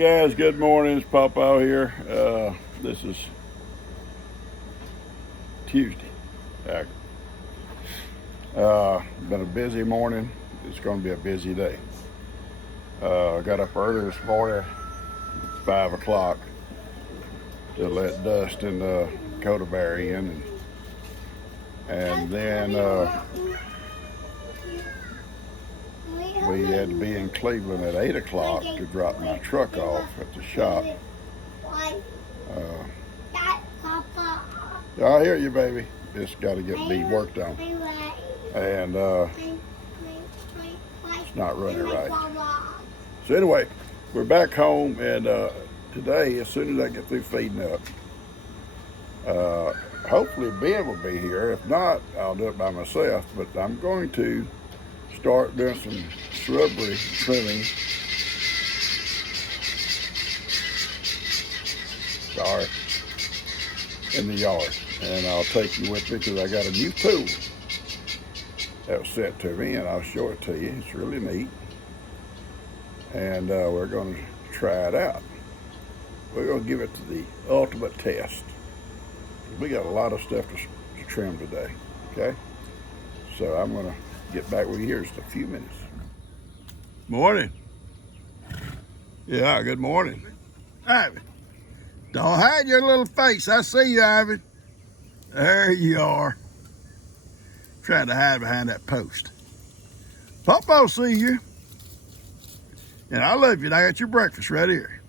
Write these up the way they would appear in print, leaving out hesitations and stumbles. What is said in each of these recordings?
Guys, good morning. It's Papa here. This is Tuesday. Been a busy morning. It's going to be a busy day. I got up early this morning, 5 o'clock, to let Dust and Coda Bear in, and then we had to be in Cleveland at 8 o'clock to drop my truck off at the shop. I hear you, baby. It's got to get me worked on. And it's not running right. So anyway, we're back home, and today, as soon as I get through feeding up, hopefully Ben will be here. If not, I'll do it by myself. But I'm going to start doing some shrubbery trimming. Sorry. In the yard. And I'll take you with me because I got a new tool that was sent to me, and I'll show it to you. It's really neat. And we're going to try it out. We're going to give it to the ultimate test. We got a lot of stuff to trim today. Okay? So I'm going to get back with you here in just a few minutes. Morning. Yeah, good morning. Ivan, don't hide your little face. I see you, Ivan. There you are. Trying to hide behind that post. Papa see you. And I love you, and I got your breakfast right here.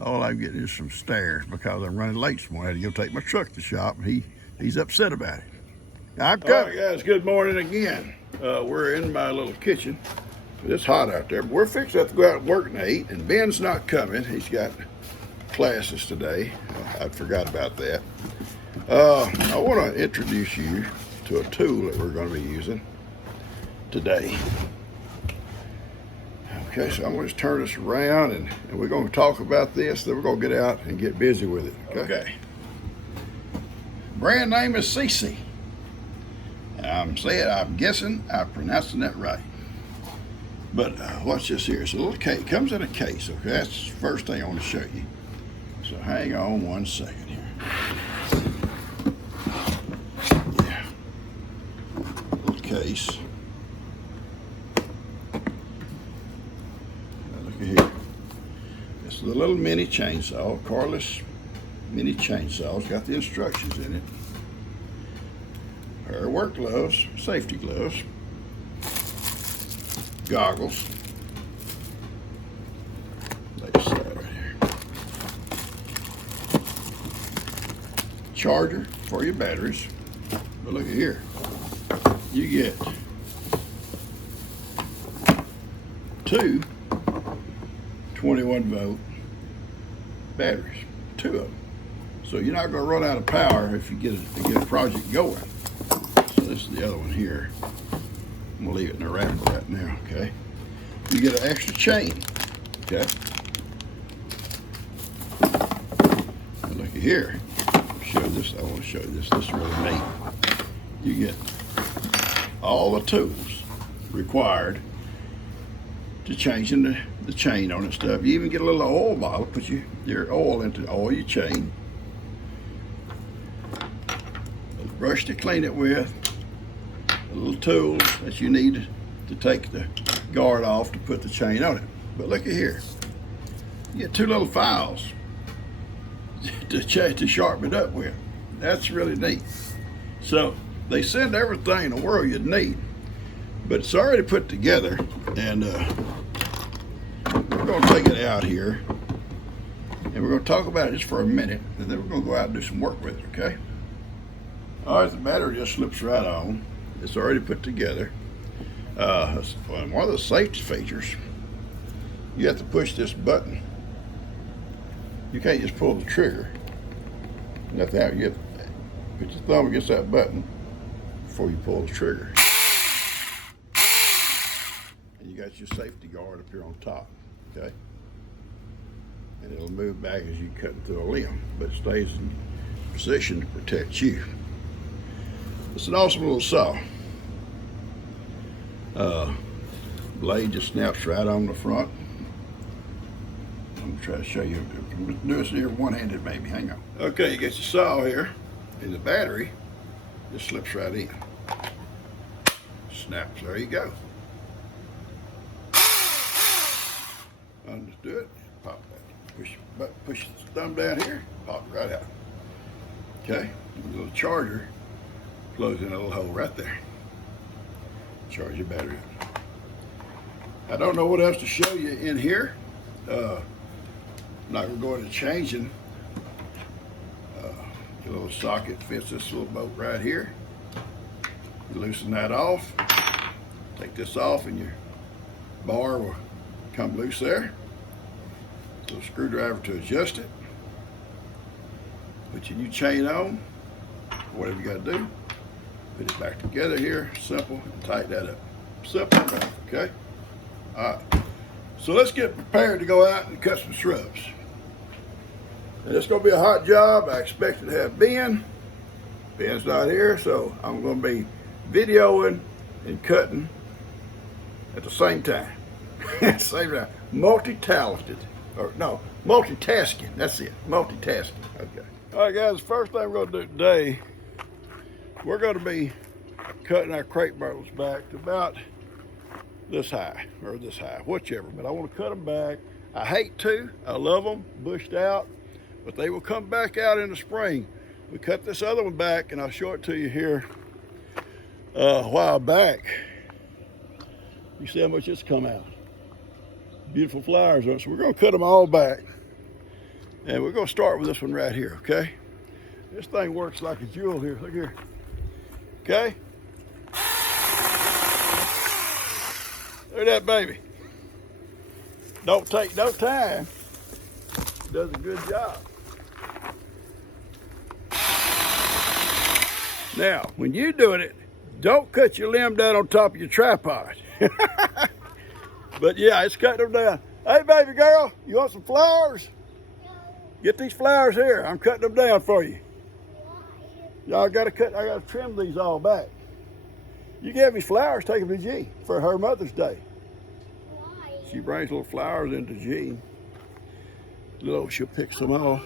All I'm getting is some stares because I'm running late this morning. I had to go take my truck to the shop, and he's upset about it. I'm coming. All right, guys, good morning again. We're in my little kitchen. It's hot out there, but we're fixing to go out and work and eat, and Ben's not coming. He's got classes today. I forgot about that. I want to introduce you to a tool that we're going to be using today. Okay, so I'm going to just turn this around, and we're going to talk about this, then we're going to get out and get busy with it. Okay. Brand name is Seesii. I'm guessing I'm pronouncing that right. But watch this here. It's a little case. It comes in a case, okay? That's the first thing I want to show you. So hang on 1 second here. Yeah. Little case. Now look at here. It's the little mini chainsaw, cordless mini chainsaw. It's got the instructions in it. Her work gloves, safety gloves, goggles. Let's see right here. Charger for your batteries. But look at here. You get two 21-volt batteries. Two of them. So you're not going to run out of power if you get a project going. So this is the other one here. I'm going to leave it in the wrapper right now, okay? You get an extra chain, okay? Now look at here. I want to show you this. This is really neat. You get all the tools required to changing the chain on and stuff. You even get a little oil bottle, put your oil into all your chain. A brush to clean it with. Little tools that you need to take the guard off to put the chain on it. But look at here. You get two little files to sharpen it up with. That's really neat. So they send everything in the world you'd need, but it's already put together, and we're going to take it out here, and we're going to talk about it just for a minute, and then we're going to go out and do some work with it, okay? All right, the battery just slips right on. It's already put together. One of the safety features, you have to push this button. You can't just pull the trigger. You have to put your thumb against that button before you pull the trigger. And you got your safety guard up here on top, okay? And it'll move back as you cut through a limb, but it stays in position to protect you. It's an awesome little saw. blade just snaps right on the front. I'm gonna try to show you. I'm gonna do this here one-handed maybe. Hang on. Okay, you get your saw here, and the battery just slips right in. Snaps. There you go. Undo it. Pop that. Push the thumb down here. Pop it right out. Okay. The little charger plugs in a little hole right there. Charge your battery up. I don't know what else to show you in here. I'm not going to go into changing. The little socket fits this little bolt right here. You loosen that off. Take this off and your bar will come loose there. Little screwdriver to adjust it. Put your new chain on. Whatever you got to do. Put it back together here. Simple. And tighten that up. Simple enough. Okay? Alright. So let's get prepared to go out and cut some shrubs. And it's going to be a hot job. I expect to have Ben. Ben's not here, so I'm going to be videoing and cutting at the same time. Same time. Multi-talented. Or no, multitasking. That's it. Multitasking. Okay. All right, guys. The first thing we're going to do today, we're going to be cutting our crepe myrtles back to about this high, or this high, whichever. But I want to cut them back. I hate to. I love them bushed out, but they will come back out in the spring. We cut this other one back, and I'll show it to you here a while back. You see how much it's come out. Beautiful flowers on it. So we're going to cut them all back. And we're going to start with this one right here, okay? This thing works like a jewel here. Look here. Okay? Look at that baby. Don't take no time. It does a good job. Now, when you're doing it, don't cut your limb down on top of your tripod. But yeah, it's cutting them down. Hey, baby girl, you want some flowers? No. Get these flowers here. I'm cutting them down for you. Y'all I gotta trim these all back. You gave me flowers, take them to G for her Mother's Day. Why? She brings little flowers into G. She'll pick some off.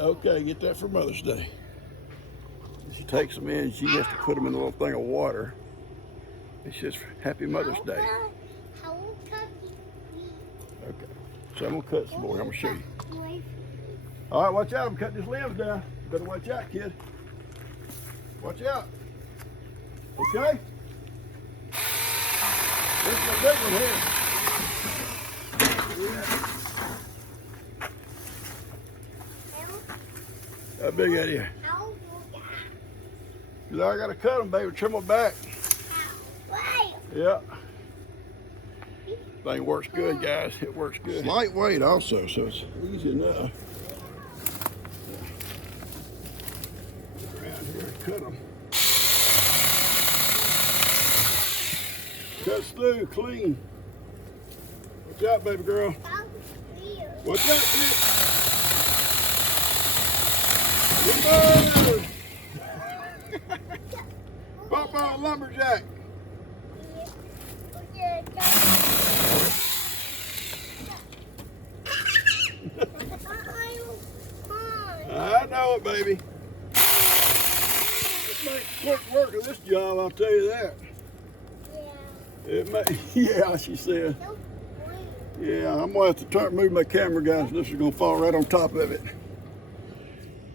Okay, get that for Mother's Day. She takes them in, she has to put them in a little thing of water. It's just Happy Mother's Day. Okay, so I'm gonna cut some more. I'm gonna show you. All right, watch out, I'm cutting these limbs down. You better watch out, kid. Watch out. Okay? This is a big one here. Yeah. How big that is? Because I gotta cut them, baby, trim them back. Yeah. Thing works good, guys. It works good. It's lightweight also, so it's easy enough. Get around here and cut them. Cuts through, clean. Watch out, baby girl. Watch out, kid. Good Pop out, lumberjack. I know it, baby. It makes quick work of this job, I'll tell you that. Yeah. It may, yeah, she said. Yeah, I'm gonna have to move my camera, guys. This is gonna fall right on top of it.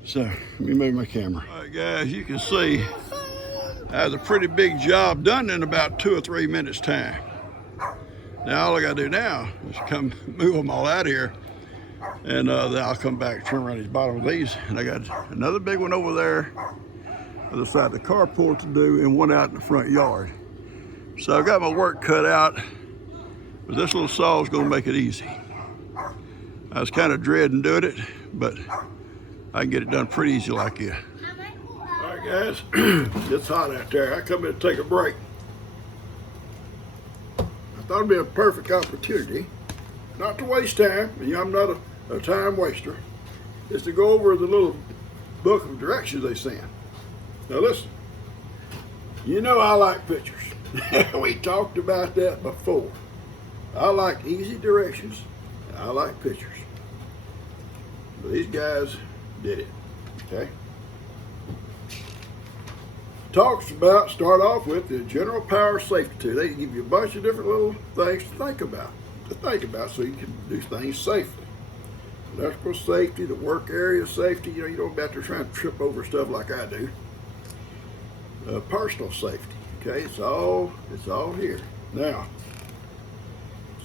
So, let me move my camera. All right, guys, you can see I have a pretty big job done in about 2 or 3 minutes time. Now all I gotta do now is come move them all out of here, and then I'll come back and turn around these bottom of these. And I got another big one over there, other side of the carport to do, and one out in the front yard. So I've got my work cut out, but this little saw is gonna make it easy. I was kind of dreading doing it, but I can get it done pretty easy like this. All right, guys, it's hot out there. I come in to take a break. I thought it'd be a perfect opportunity, not to waste time. You know, I'm not a time waster. Is to go over the little book of directions they send. Now listen, you know I like pictures. We talked about that before. I like easy directions, and I like pictures. But these guys did it, okay? Start off with the general power safety tool. They give you a bunch of different little things to think about so you can do things safely. Electrical safety, the work area safety, you don't have to try to trip over stuff like I do. Personal safety, okay, it's all here. Now,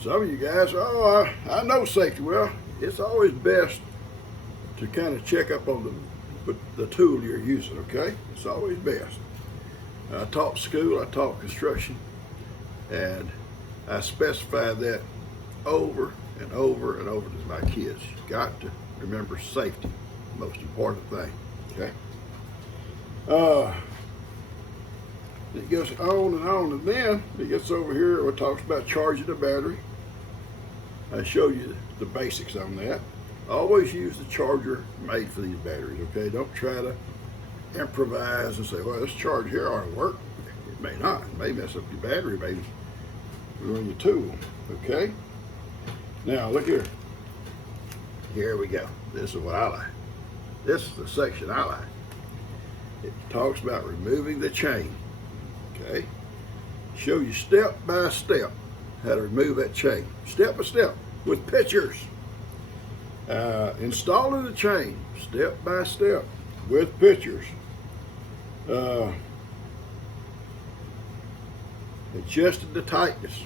some of you guys, I know safety. Well, it's always best to kind of check up on the tool you're using, okay? It's always best. I taught school, I taught construction, and I specify that over and over and over to my kids. You got to remember safety, most important thing, okay? It goes on, and then it gets over here where it talks about charging the battery. I show you the basics on that. Always use the charger made for these batteries, okay? Don't try to improvise and say, well, this charge here ought to work. It may not. It may mess up your battery, maybe ruin your tool, okay? Now, look here. Here we go. This is what I like. This is the section I like. It talks about removing the chain, okay? Show you step by step how to remove that chain. Step by step with pictures. Installing the chain, step by step with pictures. Adjusting the tightness,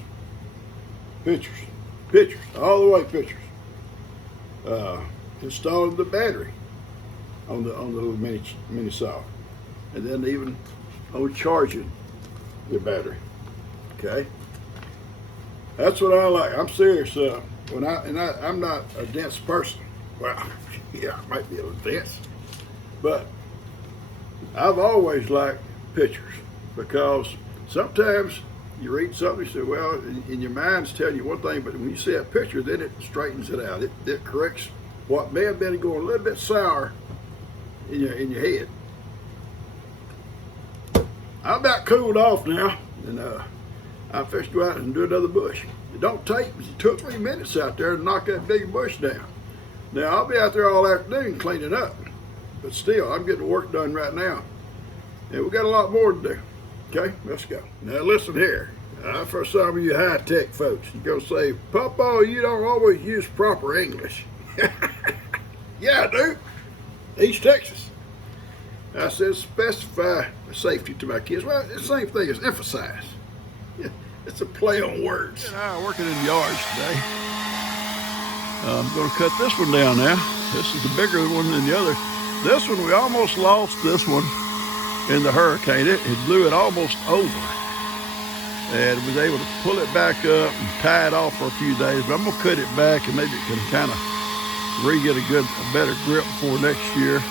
pictures, all the way pictures. Installing the battery on the little mini saw, and then even on charging the battery. Okay, that's what I like. I'm serious. I'm not a dense person. Well, yeah, I might be a little dense, but I've always liked pictures, because sometimes you read something, you say, well, in your mind's telling you one thing, but when you see that picture, then it straightens it out. It corrects what may have been going a little bit sour in your head. I'm about cooled off now, and I'm fixing to go out and do another bush. It took 3 minutes out there to knock that big bush down. Now, I'll be out there all afternoon cleaning up, but still, I'm getting the work done right now. And we got a lot more to do. Okay, let's go. Now listen here. For some of you high-tech folks, you're going to say, Papa, you don't always use proper English. Yeah, I do. East Texas. I said specify safety to my kids. Well, it's the same thing as emphasize. Yeah, it's a play on words. And I are working in yards today. I'm going to cut this one down now. This is the bigger one than the other. This one, we almost lost this one in the hurricane. It blew it almost over, and was able to pull it back up and tie it off for a few days. But I'm gonna cut it back, and maybe it can kind of get a better grip for next year.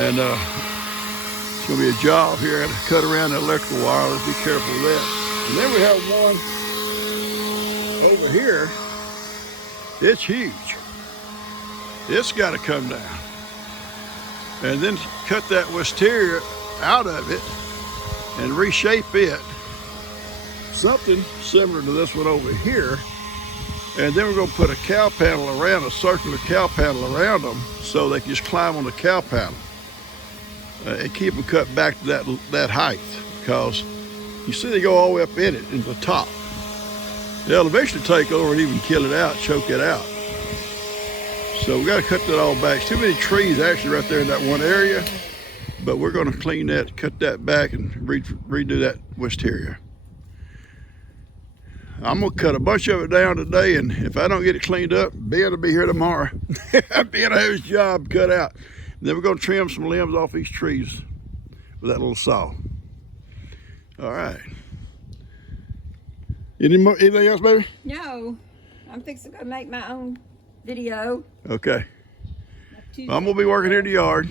And it's gonna be a job here. I have to cut around the electrical wire. Let's be careful of that. And then we have one over here. It's huge. It's got to come down. And then cut that wisteria out of it and reshape it. Something similar to this one over here. And then we're going to put a cow panel around, a circular cow panel around them, so they can just climb on the cow panel. And keep them cut back to that height, because you see they go all the way up in it, into the top. They'll eventually take over and even kill it out, choke it out. So we got to cut that all back. There's too many trees actually right there in that one area, but we're going to clean that, cut that back, and redo that wisteria. I'm going to cut a bunch of it down today, and if I don't get it cleaned up, Ben will be here tomorrow. Ben will have his job cut out. And then we're going to trim some limbs off these trees with that little saw. All right. Anything else, baby? No. I'm fixing to go make my own video. Okay. Well, I'm gonna be working here in the yard.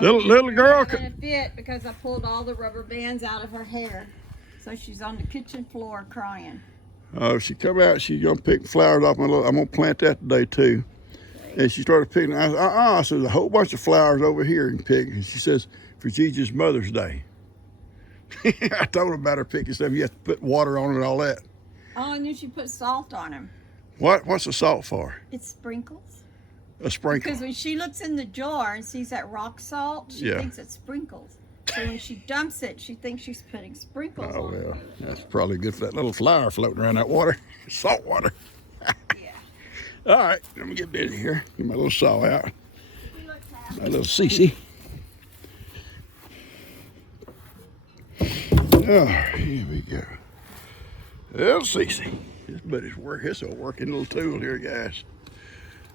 Little girl. In a fit because I pulled all the rubber bands out of her hair, so she's on the kitchen floor crying. Oh, she come out. She's gonna pick flowers off my little. I'm gonna plant that today too. Okay. And she started picking. I said, I said, there's a whole bunch of flowers over here and pick. And she says, for Gigi's Mother's Day. I told her about her picking stuff. You have to put water on it and all that. Oh, and then she put salt on them. What's the salt for? It's sprinkles. A sprinkle. Because when she looks in the jar and sees that rock salt, she thinks it's sprinkles. So when she dumps it, she thinks she's putting sprinkles on it. Oh, well, that's probably good for that little flower floating around that water. Salt water. Yeah. All right, let me get busy here. Get my little saw out. She looks happy. My little Seesii. Oh, here we go. Little Seesii. This buddy's work. It's a working little tool here, guys.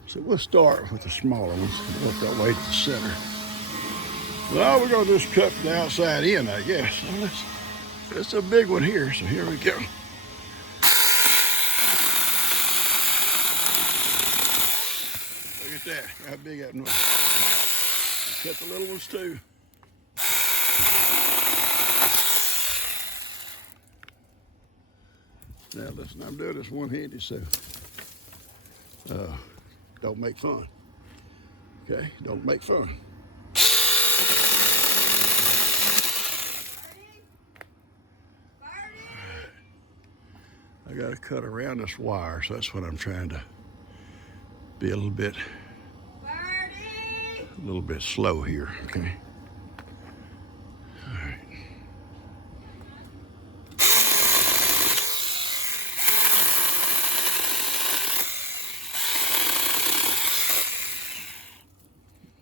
So we'll start with the smaller ones. Work that way to the center. Well, we're going to just cut the outside in, I guess. Well, it's a big one here, so here we go. Look at that, how big that one was. Cut the little ones too. Now listen, I'm doing this one-handed, so don't make fun. Okay, don't make fun. I got to cut around this wire, so that's what I'm trying to be a little bit slow here, okay? All right.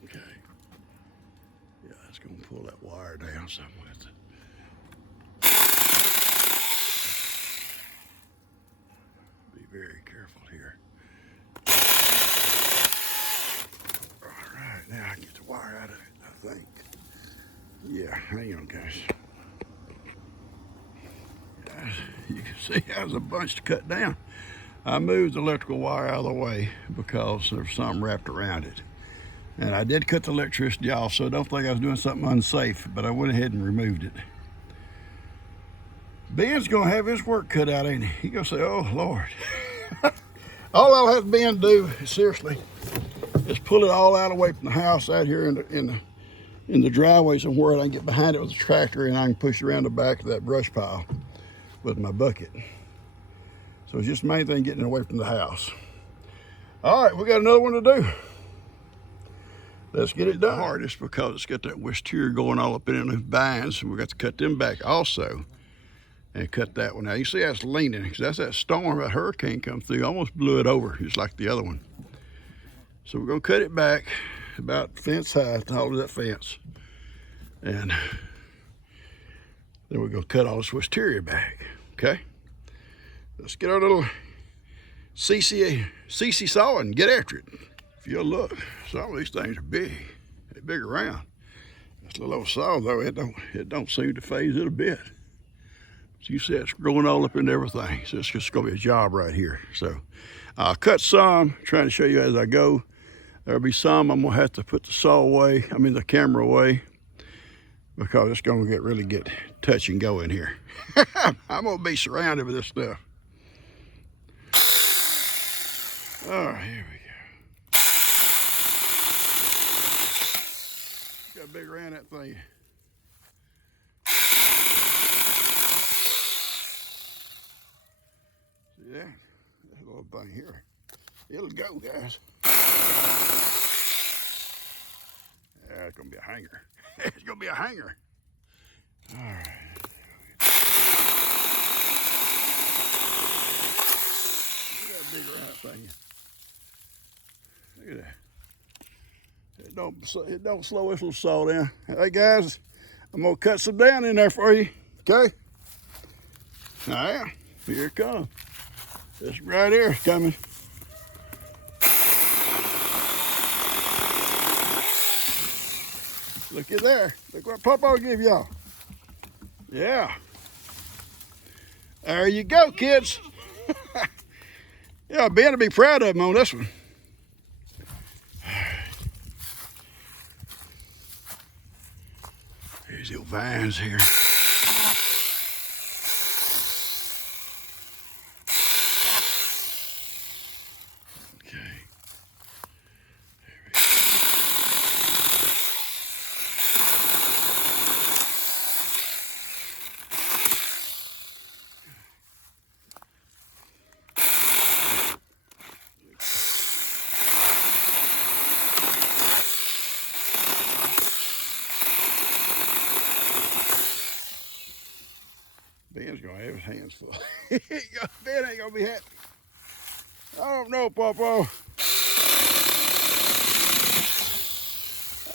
Okay. Yeah, it's gonna pull that wire down somewhere. Very careful here. All right, now I can get the wire out of it, I think. Yeah, hang on, guys. You can see there's a bunch to cut down. I moved the electrical wire out of the way because there's something wrapped around it. And I did cut the electricity off, so don't think I was doing something unsafe, but I went ahead and removed it. Ben's gonna have his work cut out, ain't he? He gonna say, "Oh Lord." All I'll have Ben do, seriously, is pull it all out away from the house out here in the driveway somewhere, and I can get behind it with a tractor and I can push around the back of that brush pile with my bucket. So it's just the main thing, getting away from the house. All right, we got another one to do. Let's get it done. The hardest because it's got that wisteria going all up in the vines, and we got to cut them back also. And cut that one. Now you see that's leaning, because that's that storm, that hurricane come through, almost blew it over, just like the other one. So we're gonna cut it back about fence high, taller than that fence. And then we're gonna cut all this wisteria back, okay? Let's get our little Seesii saw and get after it. If you'll look, some of these things are big. They're big around. This little old saw though, it don't seem to phase it a bit. So you see it's growing all up into everything. So it's just gonna be a job right here. So I'll cut some, trying to show you as I go. There'll be some I'm gonna have to put the camera away, because it's gonna really get touch and go in here. I'm gonna be surrounded with this stuff. All right, here we go. Got big around that thing. Yeah, that little thing here. It'll go, guys. Yeah, it's gonna be a hanger. It's gonna be a hanger. All right. Look at that big round thing. Look at that. It don't slow this little saw down. Hey guys, I'm gonna cut some down in there for you. Okay? All right, here it comes. This right here is coming. Look at there. Look what Papa give y'all. Yeah. There you go, kids. Yeah, Ben will be proud of him on this one. There's the old vines here. Ben's gonna have his hands full. Ben ain't gonna be happy. I don't know, Papa.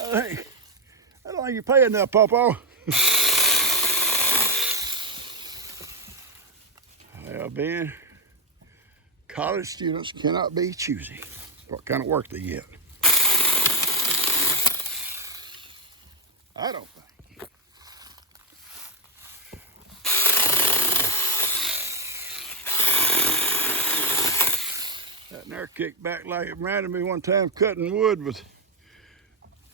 I don't think you pay enough, Papa. Well, Ben, college students cannot be choosy what kind of work they get. I don't think. That there kicked back like it reminded me one time cutting wood with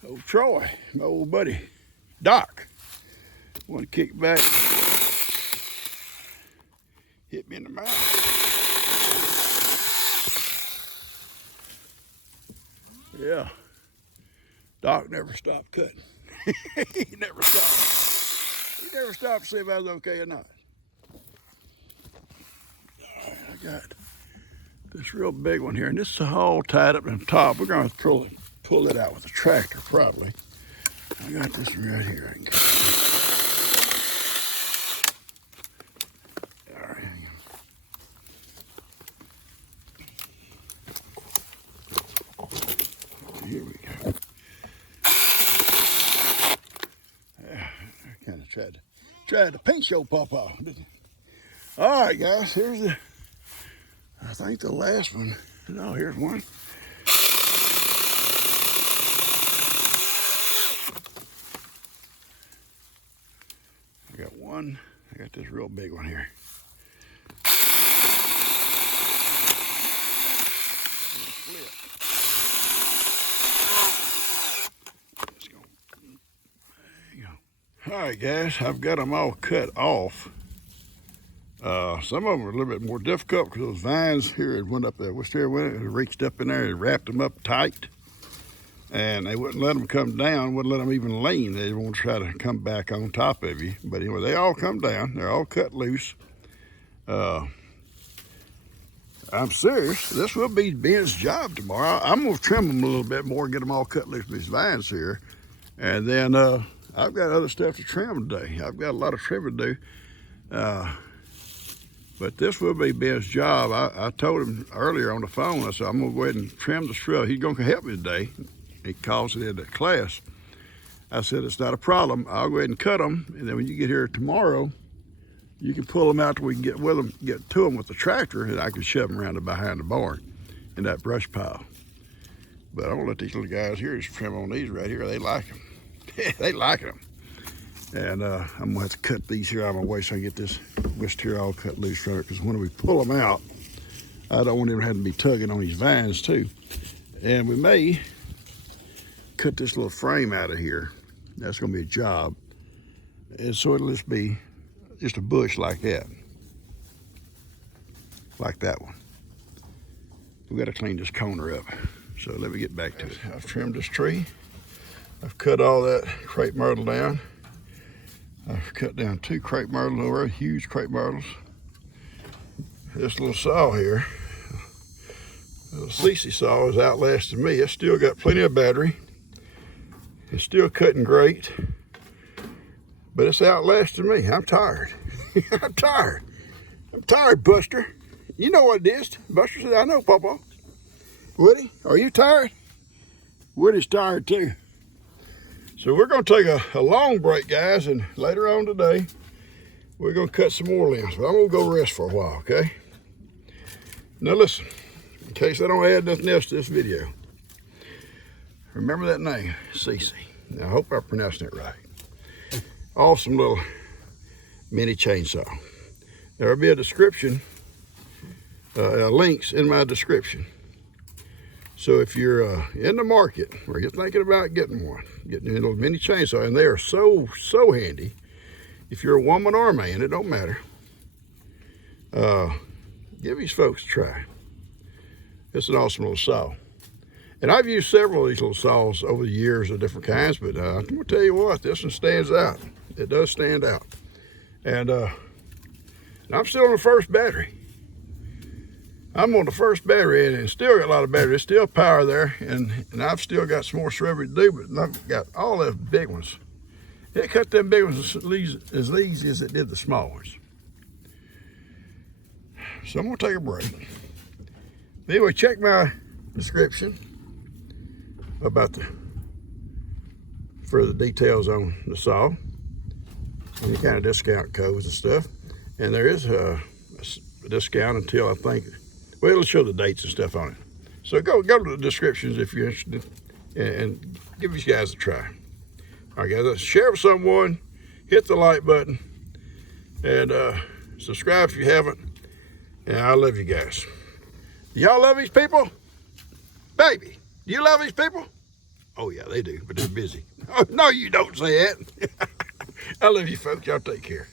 old Troy, my old buddy, Doc. One kicked back, hit me in the mouth. Yeah, Doc never stopped cutting. He never stopped. He never stopped to see if I was okay or not. All right, I got this real big one here, and this is all tied up in the top. We're going to pull it out with a tractor, probably. I got this one right here. I can cut it. All right, hang on. Here we go. Yeah, I kind of tried to pinch your pawpaw, didn't you? All right, guys, here's the, I think the last one. No, here's one. I got one. I got this real big one here. All right, guys, I've got them all cut off. Some of them are a little bit more difficult because those vines here had went up there. It reached up in there and wrapped them up tight. And they wouldn't let them come down, wouldn't let them even lean. They won't try to come back on top of you. But anyway, they all come down. They're all cut loose. I'm serious. This will be Ben's job tomorrow. I'm going to trim them a little bit more and get them all cut loose with these vines here. And then I've got other stuff to trim today. I've got a lot of trimming to do. But this will be Ben's job. I told him earlier on the phone, I said, I'm going to go ahead and trim the shrub. He's going to help me today. He calls it in the class. I said, it's not a problem. I'll go ahead and cut them. And then when you get here tomorrow, you can pull them out till we can get to them with the tractor, and I can shove them around behind the barn in that brush pile. But I'm going to let these little guys here just trim on these right here. They like them. They like them. And I'm going to have to cut these here out of my way so I can get this twist here all cut loose from it, because when we pull them out, I don't want them to have to be tugging on these vines too. And we may cut this little frame out of here. That's going to be a job. And so it'll just be just a bush like that. Like that one. We got to clean this corner up. So let me get back to it. I've trimmed this tree. I've cut all that crepe myrtle down. I've cut down 2 crepe myrtles over, huge crepe myrtles. This little saw here, the Seesii saw, is outlasting me. It's still got plenty of battery. It's still cutting great, but it's outlasting me. I'm tired. I'm tired. I'm tired, Buster. You know what it is. Buster said, I know, Papa. Woody, are you tired? Woody's tired too. So we're going to take a long break, guys, and later on today, we're going to cut some more limbs. But I'm going to go rest for a while, okay? Now listen, in case I don't add nothing else to this video, remember that name, Seesii. Now, I hope I'm pronouncing it right. Awesome little mini chainsaw. There will be a description, links in my description. So if you're in the market or you're thinking about getting one, getting a little mini chainsaw, and they are so handy. If you're a woman or a man, it don't matter. Give these folks a try. It's an awesome little saw. And I've used several of these little saws over the years of different kinds, but I'm gonna tell you what, this one stands out. It does stand out. And I'm still on the first battery. I'm on the first battery, and it's still got a lot of battery. There's still power there, and I've still got some more shrubbery to do, but I've got all the big ones. It cut them big ones as easy as it did the small ones. So I'm gonna take a break. Anyway, check my description about the further details on the saw, any kind of discount codes and stuff. And there is a discount until I think, well, it'll show the dates and stuff on it. So go to the descriptions if you're interested, and give these guys a try. All right, guys, share with someone, hit the like button, and subscribe if you haven't. And I love you guys. Do y'all love these people? Baby, do you love these people? Oh yeah, they do, but they're busy. Oh, no, you don't say that. I love you folks. Y'all take care.